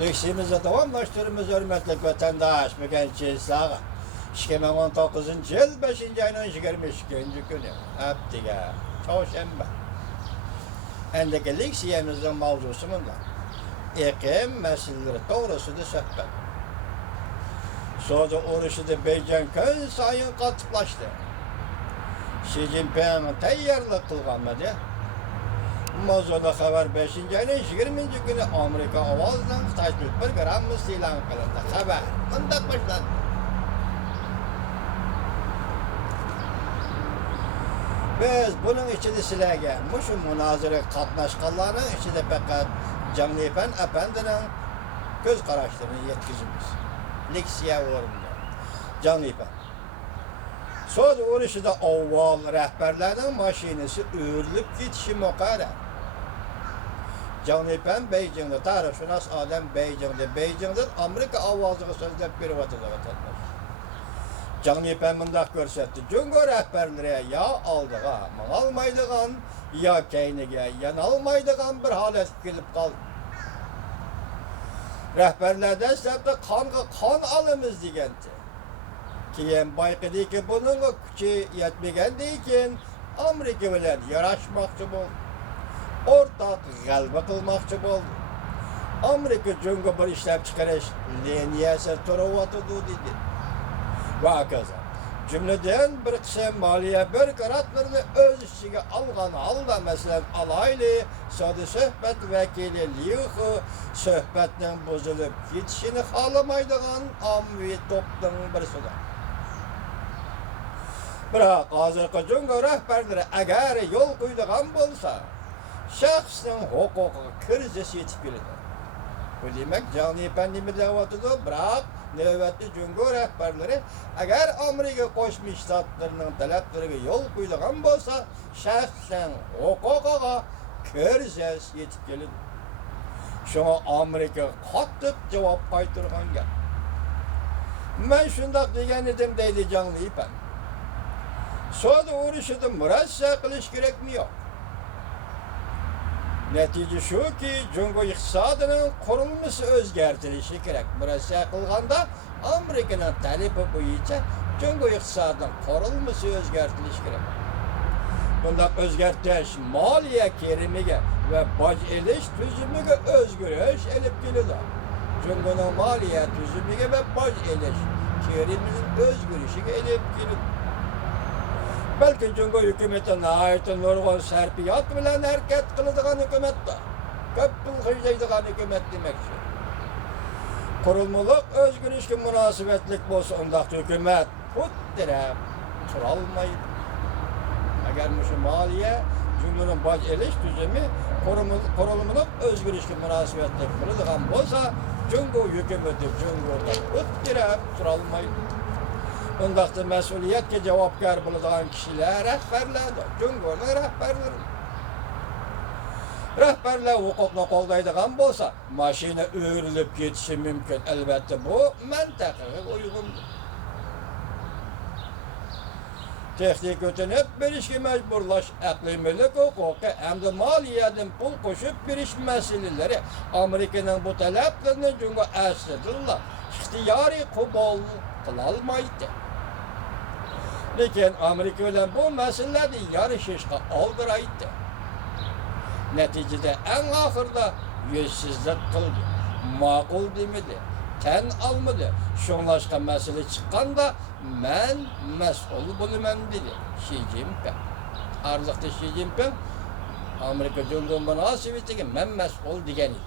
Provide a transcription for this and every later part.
Döksimizi davamlaştırımız hürmetlik vatandaş, mügençi sağa. 2019 yıl 5. ayının 22. günü. Haftiga, çarşamba. Endeki leksiyemizin mavzusunda iklim meseleleri doğrusunda söhbet. Sonra oruçu da Beycan gün sayın katıplaştı. Xi Jinping tayyorlik qilganmidi. Mavzuda xabar 5. ayının 20. günü Amerika ovozidan Xitoy programmasi e'lon qilindi. Xabar bunday boshlandi. Biz bunun içinde sizlarga mushu munozara qatnashganlarning ichida faqat Jangipan apandining ko'z qarashlarini yetkazamiz. Leksiya o'rnida. Jangipan. So'z urushida avval rahbarlarning mashinasi o'rilib ketishi muqarrar. Jangipan Beijingda tarixshunos odam Beijingdan Amerika ovoziga so'zlab beryapti vatandosh. Jangipan mundaq ko'rsatdi. Jungo rahbarlari ya oldiga mang'olmaydigan, ya keyniga yanolmaydigan bir holat kelib qoldi. Rahbarlardan sabda qonga qon olamiz degandi. Keyin bayqidiki buning kuchi yetmagandan keyin Amerika bilan yarashmoqchi bo'ldi. O'rtaq g'alaba qilmoqchi bo'ldi. Amerika jungo bir ishlab chiqarish liniyasi turyapti dedi. Va hokazo. Jumladan bir qism moliya birqaratlarini o'z ichiga olgan holda, masalan, alayli savdo suhbat vakili Liu suhbatning buzilib ketishini xohlamaydigan ommaviy to'pning birisidir. Biroq hozirgi jungo rahbarlari agar yo'l qo'yadigan bo'lsa, shaxsning huquqiga kirzish yetib keladi. Bu demak, Jangipan nima deyapti? Biroq navbatda jungo rahbarlari agar Amerika Qo'shma Shtatlarining talablariga yo'l qo'yadigan bo'lsa, shaxsning huquqiga kirzish yetib keladi. Shunga Amerika qattiq javob qaytargan gap. Men shundoq degan edim deydi Jangipan. Savdo urushida murassa qilish kerakmi yo'q? Natija shuki, jungo iqtisodining qurilmasi o'zgartirilishi kerak. Murassa qilganda Amerikaning talabi bo'yicha jungo iqtisodining qurilmasi o'zgartirilishi kerak. Bundaq o'zgartirish moliya kirimiga va boj elish tuzumiga o'zgarish olib keladi. Jungoning moliya tuzumiga va boj elish kirimining o'zgarishiga olib keladi. Belki jungo hukumati nihoyatda nurg'un sarfiyot bilan harakat qiladigan hukumatdir. Ko'p pul xarjlaydigan hukumat demakchi. Qurilmalik o'zgarishga munosabatlik bo'lsa, undaq hukumat xuddirab turolmaydi. Agar mushu moliya jungoning boj elish tuzumi qurilmalik o'zgarishga munosabatlik bo'ladigan bo'lsa, jungo hukumati jungoda xuddirab turolmaydi. Bundaqda mas'uliyatga javobgar bo'ladigan kishilar rahbarlardir. Jungoning rahbarlari. Rahbarlar huquqni qo'llaydigan bo'lsa, mashina o'rilib ketishi mumkin. Albatta bu mintaqaga uyg'undir. Texnik o'tinib berishga majburlash, aqliylik huquqi hamda moliyadan pul qo'shib berish masalalari Amerikaning bu talablarini jungo aslida ixtiyoriy qabul qila olmaydi. Lekin Amerika bilan bu masalalarni yarashishga oldiraydi. Natijada eng oxirida yuzsizlik qildi, ma'qul demadi, tan olmadi. Shunlashqa masala chiqqanda men mas'ul bo'laman dedi Xi Jinping. Arliqda Xi Jinping Amerika jungo munosabatiga men mas'ul degan edi.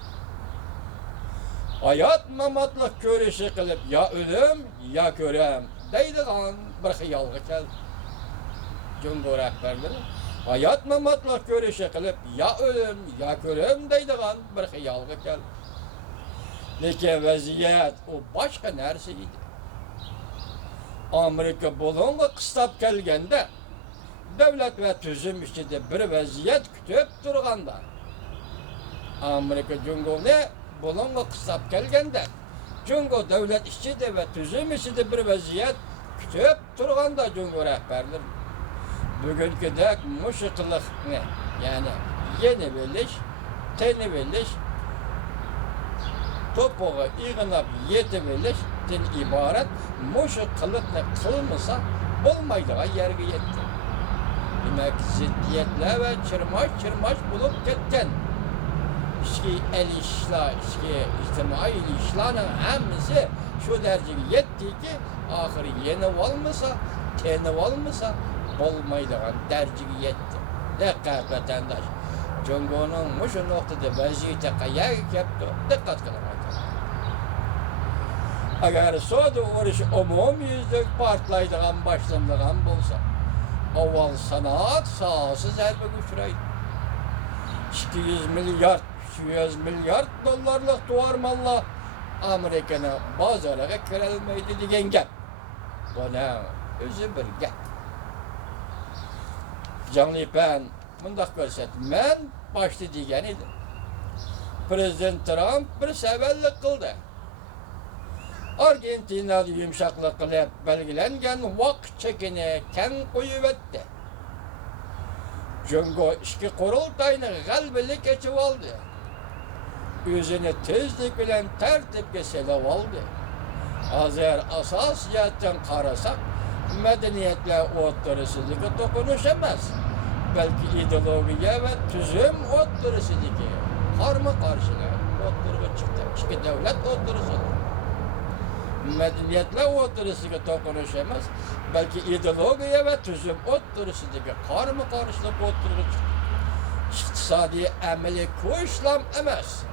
Hayot mamatlik ko'rishi qilib, ya o'lim, ya ko'ram deydigan bir xiyolga keldi. Jungo rahbarlari hayot mamatlik ko'rishi qilib, ya o'lim, ya ko'ram deydigan bir xiyolga keldi. Lekin vaziyat u boshqa narsa edi. Amerika bulunga qistab kelganda, davlat va tuzum ichida bir vaziyat kutib turganda, Amerika jungoni bulunga qistab kelganda, jungo davlat ichida va tuzum ichida bir vaziyat kutib turganda jungo rahbarlari bugünkidek muşiqliqni, ya'ni yeni bilish, teni bilish topuğa iğnap yetebilişten ibaret muşu kılıkla kılmasa olmaydığa yerge yetti. Demek ziddiyetler ve çırmaş bulup ketken işki el işler, işki içtimai işlerin hemisi şu dereceye yetti ki ahiri yeni olmasa, teni olmasa olmaydıgan dereceye yetti. Dikkat vatandaş. Cungo'nun muşu noktada vaziyete kayak yaptı. Dikkat kılamaydı. Eğer soğudu uğraş umum yüzlük partlaydıgan başlandıgan bolsa, oval sanat sahası zerbe güçreydi. 200 milyar dolarlık duvar malla Amerika'na bazara kirelmeydi diyen gap. Buna özü bir gap. Canlı ben mundaq görsətdim. Mən başlı degen idim. Prezident Trump bir severlik kıldı. Argentina'da yumuşaklık kılıp belgilengen vakt çekine ken koyuvetti. Jungo işki kurultayını galbilik geçip aldı. Özünü tezlik bilen tertipke selav aldı. Azər asasiyetten karasak, medeniyetle oturusuzluğu dokunuşamaz. Belki ideolojiye ve tüzüm oturusuzluğu, karma karşılığı oturumu çıktı. Çünkü devlet oturusuzluğu. Medeniyetle oturusuzluğu dokunuşamaz. Belki ideolojiye ve tüzüm oturusuzluğu, karma karşılığı oturumu çıktı. İktisadi emeli kuşlam emez.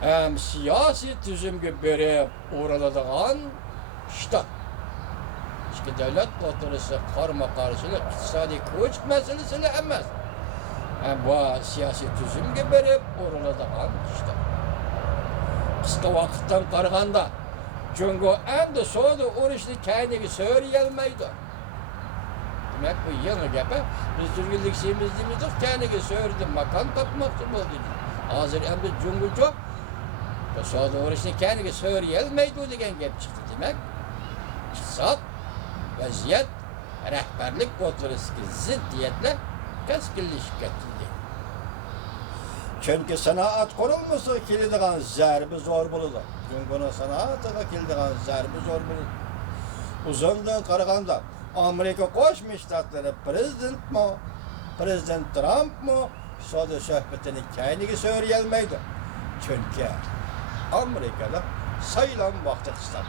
Hem siyasi tüzümge berip uğraladığan işte. Çünkü devlet oturusu karma karşılık iktisadi koç meselesiyle emez. Hem bu siyasi tüzümge berip uğraladığan işte. Kısa vakitten karganda çünkü hem de soğudu uğraşını kendini söyleyelmeydi. Demek bu yeni gibi biz Türkçülük şeyimizdiğimizde kendini söyledi makam tapmak için oldu. Hazır hem de cumhurcu soğudu uğraşını kendini söyleyelmeydi degen gep çıktı demek. İktisat, vaziyet, rehberlik oturusu ziddiyetle keskinleşip getirdi. Çünkü sanat kurulması kildiğin zerbi zor bulunur. Çünkü sanatına kildiğin zerbi zor bulunur. Uzundan karaganda Amerika Koşmuş Ştatları Prezident Trump mu soda sohbetini kendini söyleyelmeydi. Çünkü Amerika'da sayılan vakti kısıtlandı.